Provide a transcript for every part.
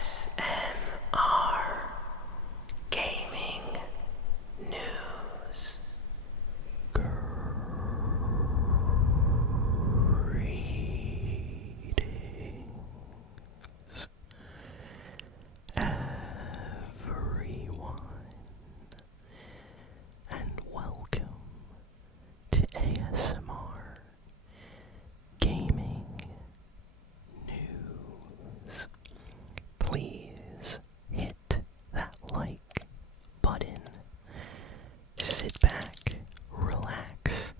ASMR Gaming News. Greetings, everyone, and welcome to ASMR Gaming News. Please hit that like button. Sit back, relax,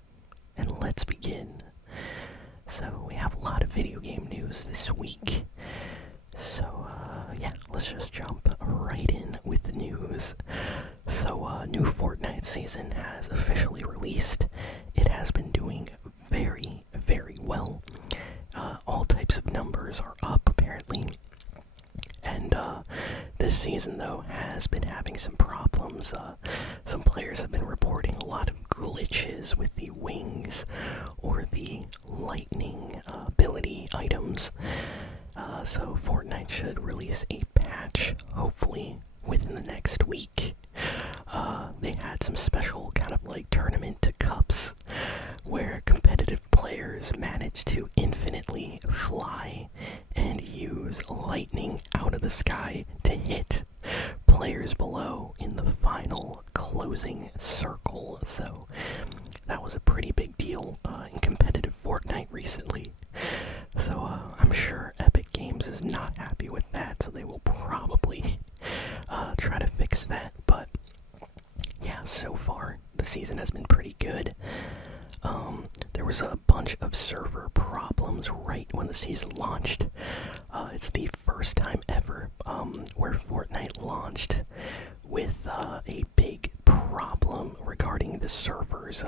and let's begin. So we have a lot of video game news this week. So yeah, let's just jump right in with the news. So new Fortnite season has officially released. It has been doing very, very well. All types of numbers are up apparently. And this season, though, has been having some problems. Some players have been reporting a lot of glitches with the wings or the lightning ability items. So Fortnite should release a patch, hopefully, within the next week. They had some special kind of like tournament to cups where competitive players managed to infinitely fly and use lightning out of the sky to hit players below in the final closing circle. So that was a pretty big deal in competitive Fortnite recently. So I'm sure Epic Games is not happy with that, so they will probably try to fix that. But yeah, so far the season has been pretty good. There was a bunch of server problems right when the season launched. It's the first time ever where Fortnite launched with a big problem regarding the servers.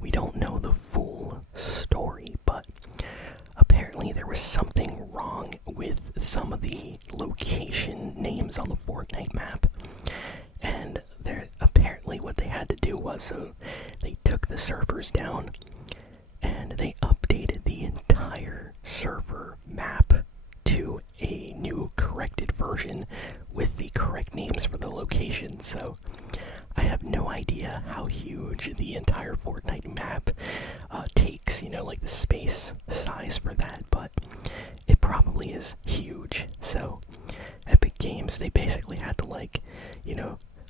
We don't know the full story, but apparently there was something wrong with some of the location names on the Fortnite map. And apparently what they had to do was, so they took the servers down and they updated the entire server map to a new corrected version with the correct names for the location. So I have no idea how huge the entire Fortnite map takes, like the space size for that, but it probably is huge. So Epic Games, they basically had to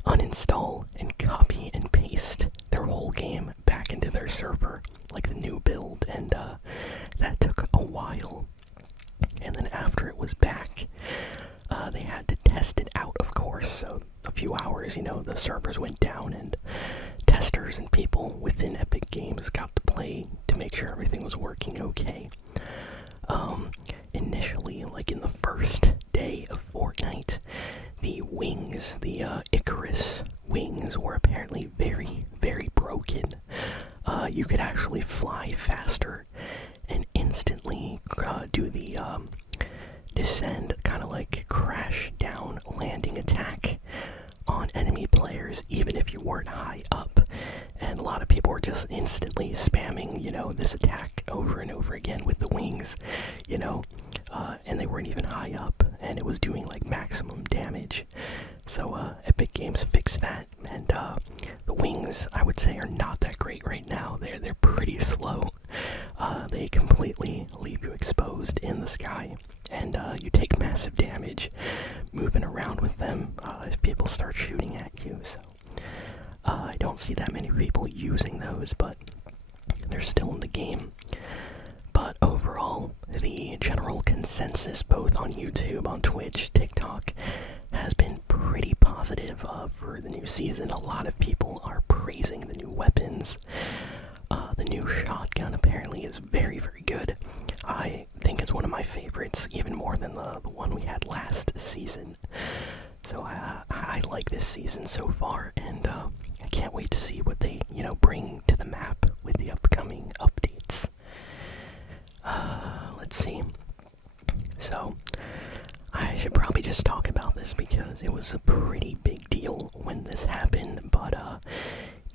uninstall and copy and paste their whole game back into their server, like the new build, and that took a while. And then after it was back, they had to test it out, of course. So a few hours, the servers went down, and testers and people within Epic Games got to play to make sure everything was working okay. Initially, like in the first day of Fortnite, the wings, the Icarus wings, were apparently very, very broken. You could actually fly faster and instantly do the descend, kind of like crash down landing attack on enemy players, even if you weren't high up. And a lot of people were just instantly spamming, this attack over and over again with the wings, and they weren't even high up, and it was doing like maximum damage. So Epic Games fixed that, and the wings, I would say, are not that great right now. They're pretty slow. They completely leave you exposed in the sky, and you take massive damage moving around with them if people start shooting at you. So I don't see that many people using those, but they're still in the game. But overall, the general consensus, both on YouTube, on Twitch, TikTok, has been pretty positive for the new season. A lot of people are praising the new weapons. The new shotgun apparently is very, very good. I think it's one of my favorites, even more than the one we had last season. So I like this season so far, and I can't wait to see what they, bring to the map with the upcoming updates. Let's see. So I should probably just talk about this because it was a pretty big deal when this happened, but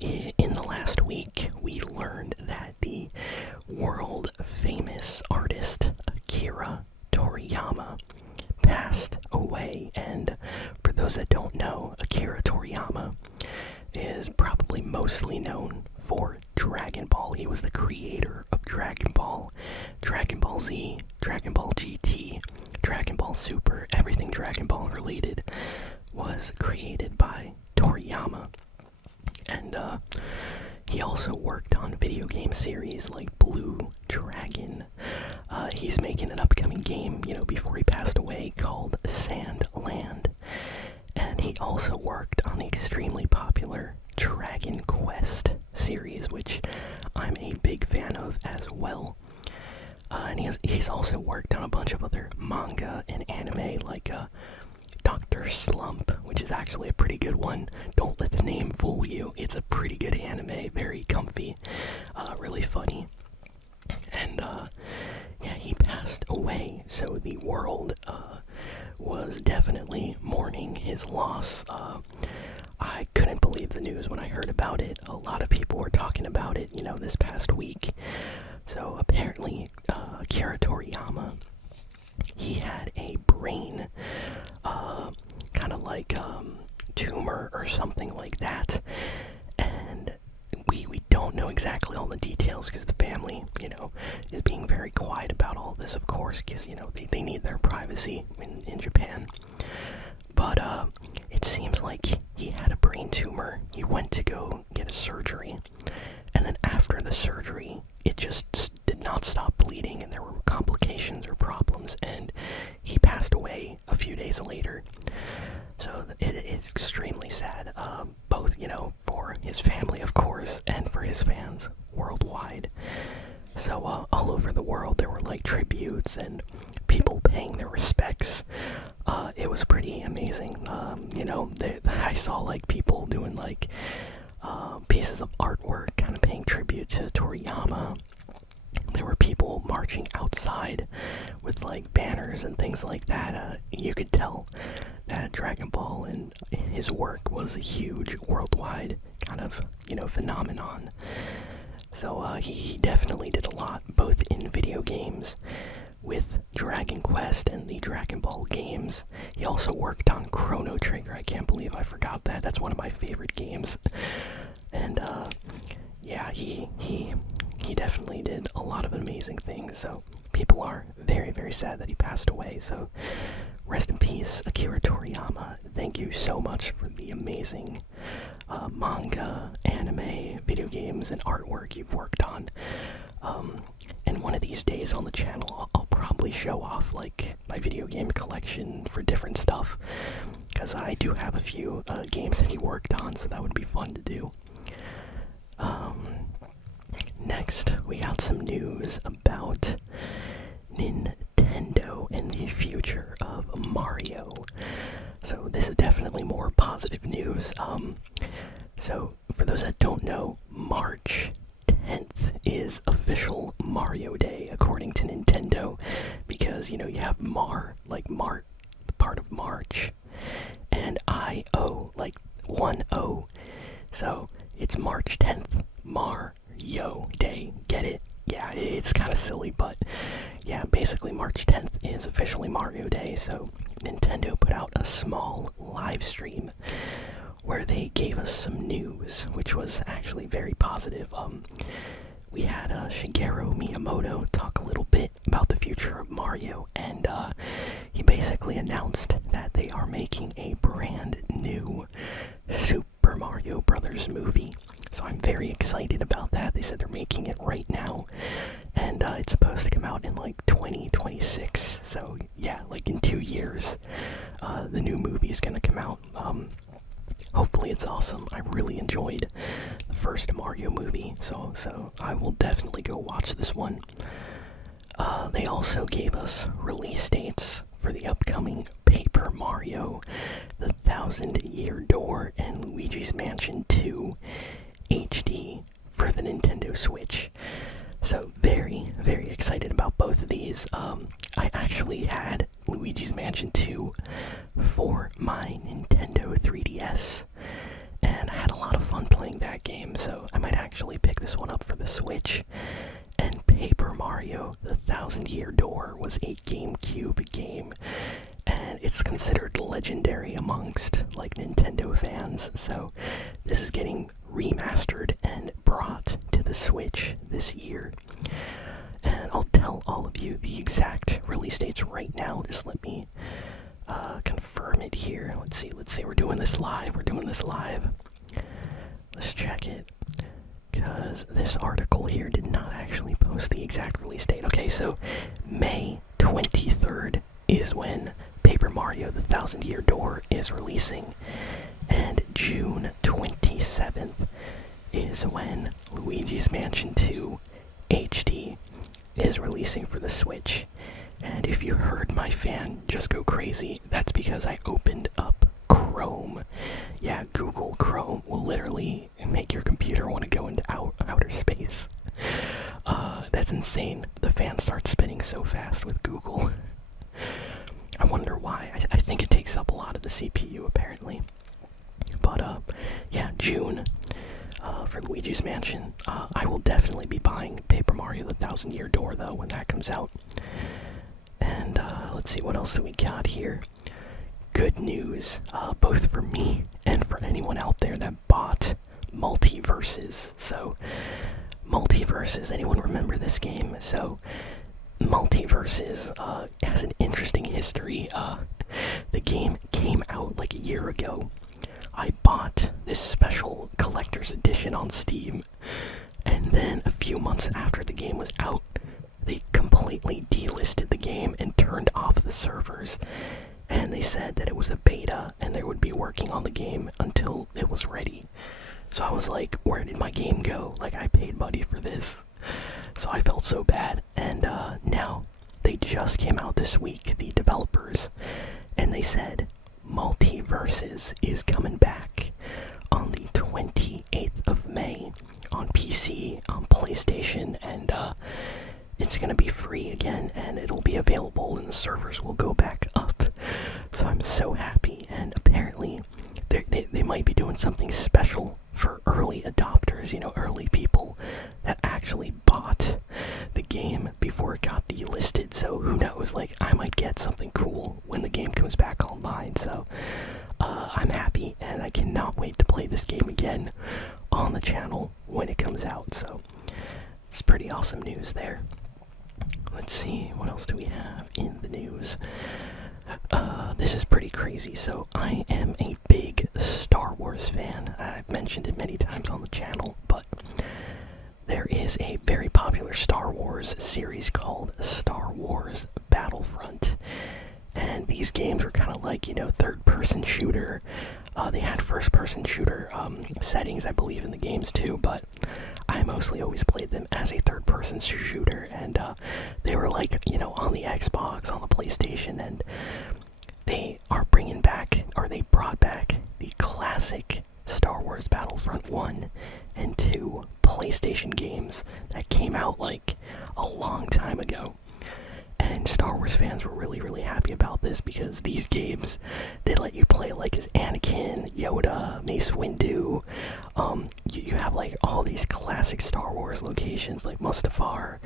in the last week, we learned that the world-famous artist Akira Toriyama passed away. away. And for those that don't know, Akira Toriyama is probably mostly known for Dragon Ball. He was the creator of Dragon Ball, Dragon Ball Z, Dragon Ball GT, Dragon Ball Super. Everything Dragon Ball related was created by Toriyama. And he also worked on video game series like Blue Dragon. He's making an upcoming game, before he passed away, called Sandland. And he also worked on the extremely popular Dragon Quest series, which I'm a big fan of as well. And he's also worked on a bunch of other manga and anime, like Dr. Slump, which is actually a pretty good one. Don't let the name fool you. It's a pretty good anime, very comfy, really funny. And yeah, he passed away, so the world was definitely mourning his loss. I couldn't believe the news when I heard about it. A lot of people were talking about it, this past week. So apparently, Akira Toriyama, he had a brain, kind of like tumor or something like that. And we don't know exactly all the details because the family, is being very quiet about all this, of course, because, they need their privacy in Japan. But it seems like he had a brain tumor. He went to go get a surgery. And then after the surgery, it just did not stop bleeding, and there were complications or problems, and he passed away a few days later. So it's extremely sad, both, for his family, of course, and for his fans worldwide. So all over the world, there were like tributes and people paying their respects. It was pretty amazing. I saw like people doing like pieces of artwork, kind of paying tribute to Toriyama. There were people marching outside with like banners and things like that. You could tell that Dragon Ball and his work was a huge worldwide kind of, phenomenon. So he definitely did a lot, both in video games with Dragon Quest and the Dragon Ball games. He also worked on Chrono Trigger. I can't believe I forgot that. That's one of my favorite games. And yeah, he definitely did a lot of amazing things. So people are very, very sad that he passed away. So rest in peace, Akira Toriyama. Thank you so much for the amazing manga, anime, video games, and artwork you've worked on. And one of these days on the channel, I'll probably show off like my video game collection for different stuff, because I do have a few games that he worked on, so that would be fun to do. Next, we got some news about Nintendo and the future of Mario. So this is definitely more positive news. So for those that don't know, March 10th is official Mario Day, according to Nintendo, because, you have like part of March, and I-O, like 1-0. So it's March 10th, Mario Day. Get it? Yeah, it's kind of silly, but yeah, basically March 10th is officially Mario Day, so Nintendo put out a small live stream where they gave us some news, which was actually very positive. We had Shigeru Miyamoto talk a little bit about the future of Mario, and he basically announced that they are making a brand new Super Mario Brothers movie. So I'm very excited about that. They said they're making it right now, and it's supposed to come out in like 2026. So yeah, like in 2 years, the new movie is gonna come out. Hopefully it's awesome. I really enjoyed the first Mario movie, so I will definitely go watch this one. They also gave us release dates for the upcoming Paper Mario, The 1,000-Year Door, and Luigi's Mansion 2 HD for the Nintendo Switch. So very, very excited about both of these. I actually had Luigi's Mansion 2 for my Nintendo 3DS, and I had a lot of fun playing that game, so I might actually pick this one up for the Switch. And Paper Mario, The 1,000-Year Door was a GameCube game, and and it's considered legendary amongst like Nintendo fans. So this is getting remastered and brought to the Switch this year. And I'll tell all of you the exact release dates right now. Just let me confirm it here. Let's see. We're doing this live. Let's check it, because this article here did not actually post the exact release date. Okay, so May 23rd is when Paper Mario the Thousand Year Door is releasing, and June 27th is when Luigi's Mansion 2 HD is releasing for the Switch. And if you heard my fan just go crazy, that's because I opened up Chrome. Yeah, Google Chrome will literally make your computer want to go into outer space. That's insane. The fan starts spinning so fast with Google. I wonder why. I think it takes up a lot of the CPU, apparently. But, yeah, June, for Luigi's Mansion. I will definitely be buying Paper Mario the Thousand Year Door, though, when that comes out. And, let's see, what else do we got here? Good news, both for me and for anyone out there that bought Multiversus. So, Multiversus, anyone remember this game? So, Multiversus has an interesting history. The game came out like a year ago. I bought this special collector's edition on Steam, and then a few months after the game was out, they completely delisted the game and turned off the servers. And they said that it was a beta and they would be working on the game until it was ready. So I was like, where did my game go? Like, I paid money for this. So I felt so bad. And now they just came out this week, the developers, and they said Multiversus is coming back on the 28th of May on PC, on PlayStation, and it's gonna be free again, and it'll be available, and the servers will go back up. So I'm so happy, and apparently they might be doing something special for early adopters, you know, early people that actually bought the game before it got delisted. So who knows, like, I might get something cool when the game comes back online. So I'm happy, and I cannot wait to play this game again on the channel when it comes out. So it's pretty awesome news there. Let's see, what else do we have in the news? This is pretty crazy. So I am a big Star Wars fan. I've mentioned it many times on the channel, but there is a very popular Star Wars series called Star Wars Battlefront. And these games were kind of like, you know, third-person shooter. They had first-person shooter settings, I believe, in the games too, but I mostly always played them as a third-person shooter, and they were like, you know, on the Xbox, on the PlayStation, and they are bringing back, or they brought back, the classic Star Wars Battlefront 1 and 2 PlayStation games that came out like a long time ago. And Star Wars fans were really, really happy about this, because these games, they let you play like as Anakin, Yoda, Mace Windu. You have like all these classic Star Wars locations like Mustafar,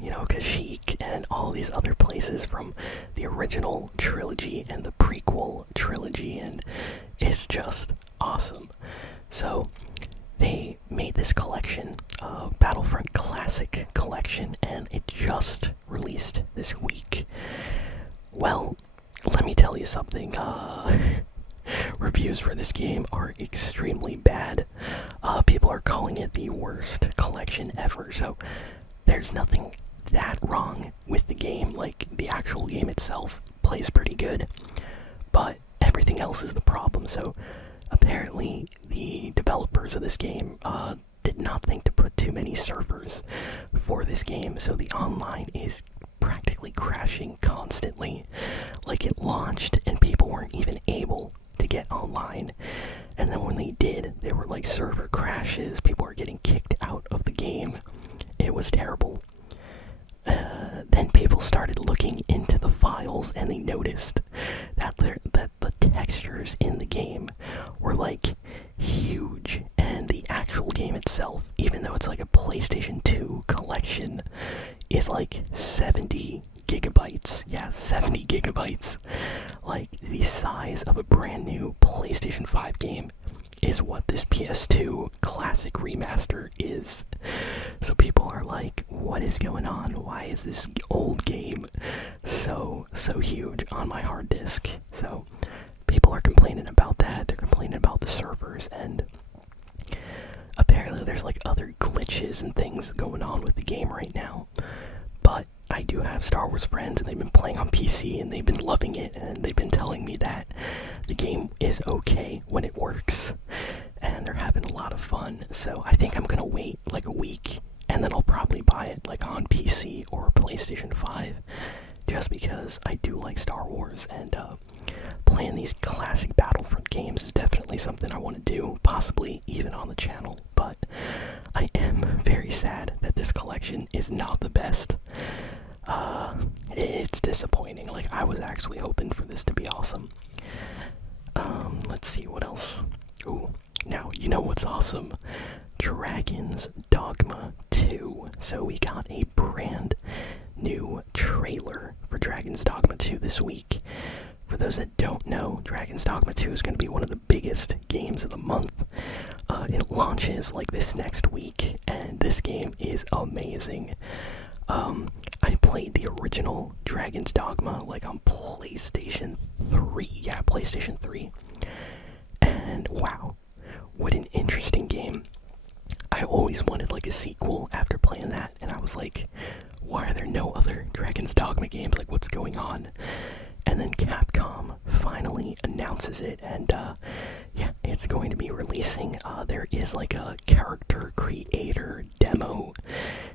you know, Kashyyyk, and all these other places from the original trilogy and the prequel trilogy, and it's just awesome. So they made this collection, Battlefront Classic Collection, and it just released this week. Well, let me tell you something. Reviews for this game are extremely bad. People are calling it the worst collection ever, so there's nothing that wrong with the game. Like, the actual game itself plays pretty good, but everything else is the problem. So apparently the developers of this game did not think to put too many servers for this game, so the online is practically crashing constantly. Like, it launched and people weren't even able to get online, and then when they did, there were like server crashes, people were getting kicked out of the game. It was terrible. Then people started looking into the files, and they noticed that the textures in the game were like huge, and the actual game itself, even though it's like a PlayStation 2 collection, is like 70 gigabytes. gigabytes. Yeah, 70 gigabytes. Like, the size of a brand new PlayStation 5 game is what this PS2 Classic Remaster is. So people are like, what is going on? Why is this old game so huge on my hard disk? So people are complaining about that. They're complaining about the servers, and apparently there's like other glitches and things going on with the game right now. But I do have Star Wars friends, and they've been playing on PC, and they've been loving it, and they've been telling me that the game is okay when it works, and they're having a lot of fun. So I think I'm gonna wait like a week, and then I'll probably buy it like on PC or PlayStation 5, just because I do like Star Wars, and playing these classic Battlefront games is definitely something I want to do, possibly even on the channel. But I am very sad that this collection is not the best. It's disappointing. Like, I was actually hoping for this to be awesome. Let's see what else. Ooh, now you know what's awesome? Dragon's Dogma 2. So we got a brand new trailer for Dragon's Dogma 2 this week. For those that don't know, Dragon's Dogma 2 is going to be one of the biggest games of the month. It launches like this next week, and this game is amazing. I played the original Dragon's Dogma like on PlayStation 3. Yeah, PlayStation 3. And wow, what an interesting game. I always wanted like a sequel after playing that, and I was like, why are there no other Dragon's Dogma games? Like, what's going on? And then Capcom finally announces it, and yeah, it's going to be releasing. There is like a character creator demo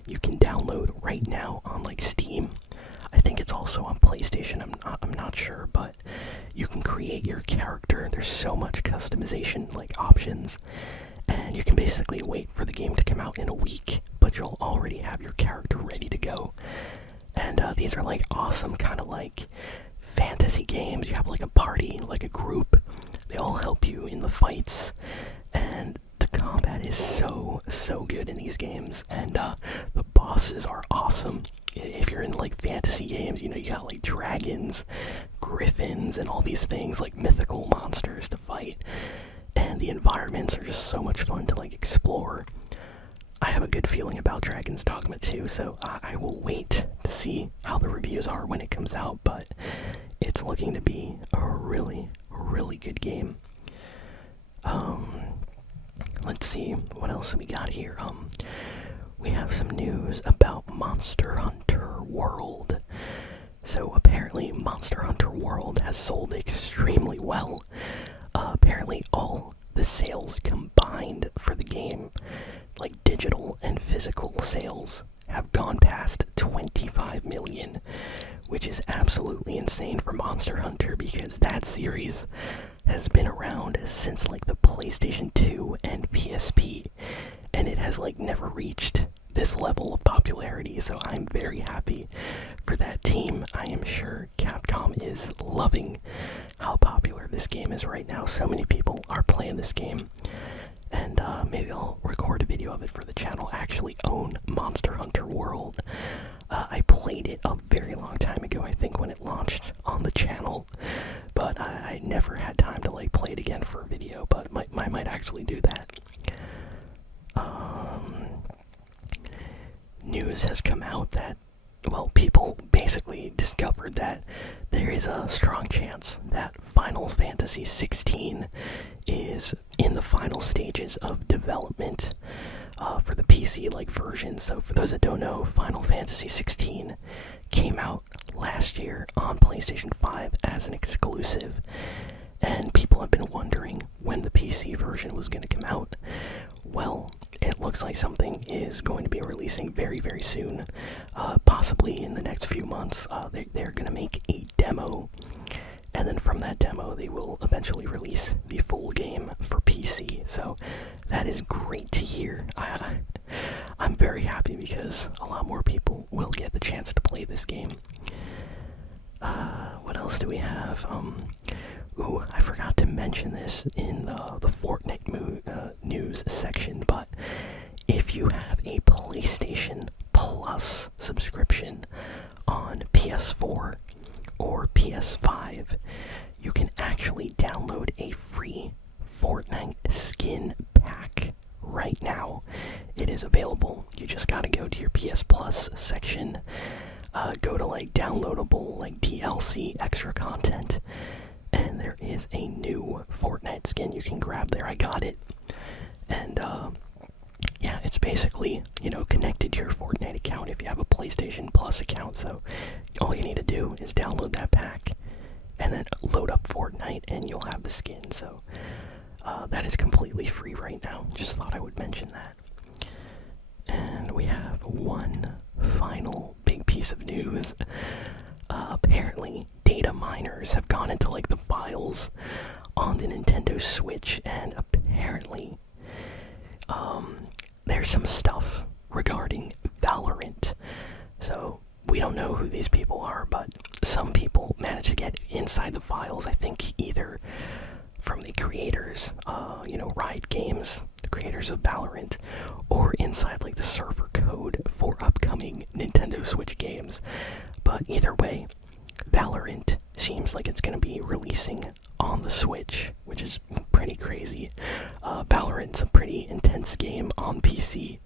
you can download right now on like Steam. I think it's also on PlayStation. I'm not sure, but you can create your character. There's so much customization, like options, and you can basically wait for the game to come out in a week, but you'll already have your character ready to go. And these are like awesome kind of like fantasy games. You have like a party, like a group. They all help you in the fights, and the combat is so good in these games, and the bosses are awesome. If you're in like fantasy games, you know, you got like dragons, griffins, and all these things like mythical monsters to fight, and the environments are just so much fun to like explore. I have a good feeling about Dragon's Dogma 2, so I will wait to see how the reviews are when it comes out, but it's looking to be a really good game. Let's see, what else we got here? We have some news about Monster Hunter World. So apparently Monster Hunter World has sold extremely well. Apparently all the sales combined for the game, like digital and physical sales, have gone past 25 million, which is absolutely insane for Monster Hunter, because that series has been around since like the PlayStation 2 and PSP, and it has like never reached this level of popularity. So I'm very happy for that team. I am sure Capcom is loving how popular this game is right now. So many people are playing this game, and maybe I'll record a video of it for the channel. I actually own Monster Hunter World. I played it a very long time ago, I think, when it launched on the channel, but I never had time to like play it again for a video, but I might actually do that. News has come out that, well, people basically discovered that there is a strong chance that Final Fantasy 16 is in the final stages of development for the PC like version. So for those that don't know, Final Fantasy 16 came out last year on PlayStation 5 as an exclusive, and people have been wondering when the PC version was going to come out. Well, it looks like something is going to be releasing very soon, possibly in the next few months. They're going to make a demo, and then from that demo they will eventually release the full game for PC. So that is great to hear. I'm very happy because a lot more people will get the chance to play this game. What else do we have? Ooh, I forgot to mention this in the Fortnite news section, but if you have a PlayStation Plus subscription on PS4, or PS5, you can actually download a free Fortnite skin pack right now. It is available. You just gotta go to your PS Plus section, go to like downloadable, like DLC extra content, and there is a new Fortnite skin you can grab there. I got it, and yeah, it's basically, you know, connected to your Fortnite account if you have a PlayStation Plus account. So all you need to do is download that pack and then load up Fortnite and you'll have the skin. So that is completely free right now. Just thought I would mention that. And we have one final big piece of news. Apparently data miners have gone into like the files on the Nintendo Switch, and apparently there's some stuff regarding Valorant. So we don't know who these people are, but some people managed to get inside the files, I think either from the creators, Riot Games, the creators of Valorant, or inside like the server code for upcoming Nintendo Switch games. But either way, Valorant seems like it's going to be releasing on the Switch, which is pretty crazy. Valorant's a pretty intense game on PC,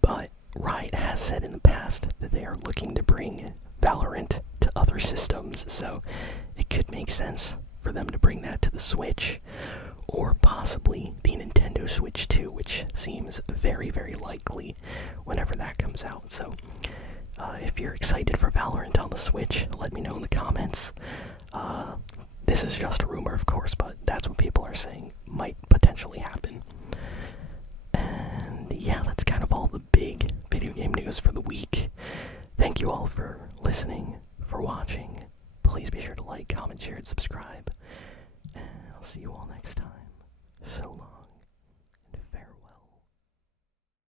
but Riot has said in the past that they are looking to bring Valorant to other systems, so it could make sense for them to bring that to the Switch, or possibly the Nintendo Switch 2, which seems very, very likely whenever that comes out. So if you're excited for Valorant on the Switch, let me know in the comments. This is just a rumor, of course, but that's what people are saying might potentially happen. And yeah, that's kind of all the big video game news for the week. Thank you all for listening, for watching. Please be sure to like, comment, share, and subscribe. And I'll see you all next time. So